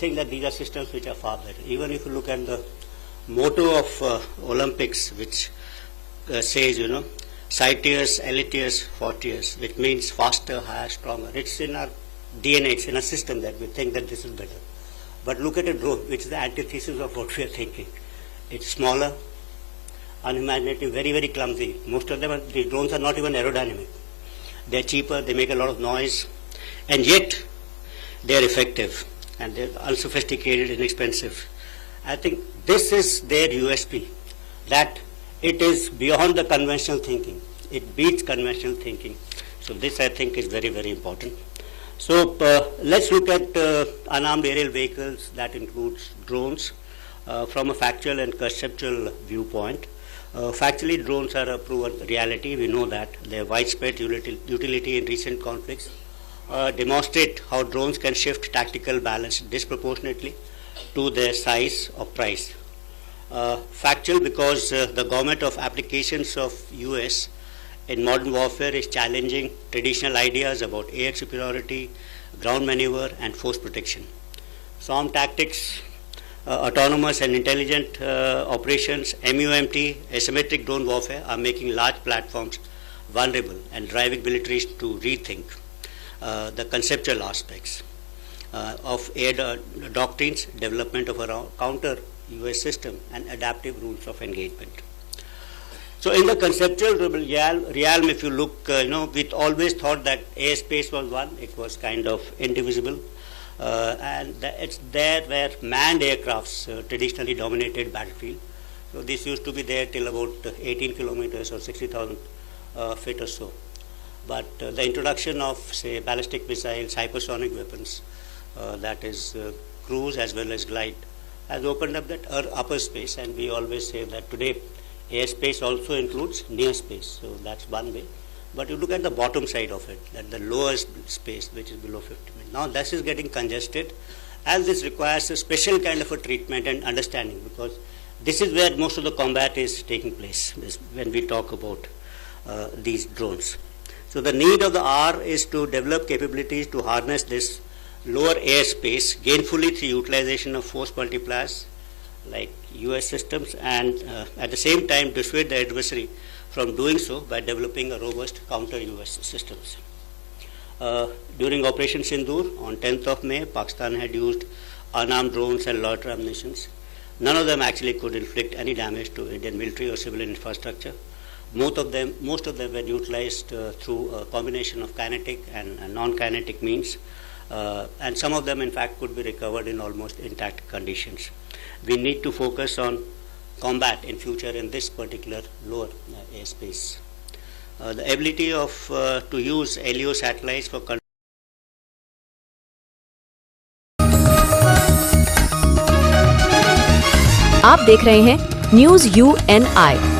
think that these are systems which are far better. Even if you look at the motto of Olympics, which says, citius, elitius, fortius, which means faster, higher, stronger. It's in our DNA, it's in our system that we think that this is better. But look at a drone, which is the antithesis of what we are thinking. It's smaller, unimaginative, very, very clumsy. Most of them, the drones are not even aerodynamic. They're cheaper, they make a lot of noise, and yet they're effective, and they're unsophisticated, inexpensive. I think this is their USP, that it is beyond the conventional thinking. It beats conventional thinking. So this, I think, is very, very important. So let's look at unarmed aerial vehicles. That includes drones from a factual and conceptual viewpoint. Factually, drones are a proven reality. We know that. Their widespread utility in recent conflicts demonstrate how drones can shift tactical balance disproportionately to their size or price. Factual because the government of applications of US in modern warfare is challenging traditional ideas about air superiority, ground maneuver, and force protection. Swarm tactics, autonomous and intelligent operations, MUMT, asymmetric drone warfare are making large platforms vulnerable and driving militaries to rethink the conceptual aspects of air doctrines, development of a counter US system, and adaptive rules of engagement. So in the conceptual realm, if you look, we always thought that airspace was one. It was kind of indivisible. And it's there where manned aircrafts traditionally dominated battlefield. So this used to be there till about 18 kilometers or 60,000 feet or so. But the introduction of, say, ballistic missiles, hypersonic weapons, that is cruise as well as glide, has opened up that upper space, and we always say that today airspace also includes near space, so that's one way. But you look at the bottom side of it, that the lowest space, which is below 50 meters. Now this is getting congested, and this requires a special kind of a treatment and understanding, because this is where most of the combat is taking place when we talk about these drones. So the need of the hour is to develop capabilities to harness this lower airspace gainfully through utilization of force multipliers like US systems, and at the same time dissuade the adversary from doing so by developing a robust counter-US systems. During Operation Sindoor on 10th of May, Pakistan had used unarmed drones and loiter ammunitions. None of them actually could inflict any damage to Indian military or civilian infrastructure. Most of them were utilized through a combination of kinetic and non-kinetic means, and some of them in fact could be recovered in almost intact conditions. We need to focus on combat in future in this particular lower airspace. The ability of to use LEO satellites for आप देख रहे हैं news UNI।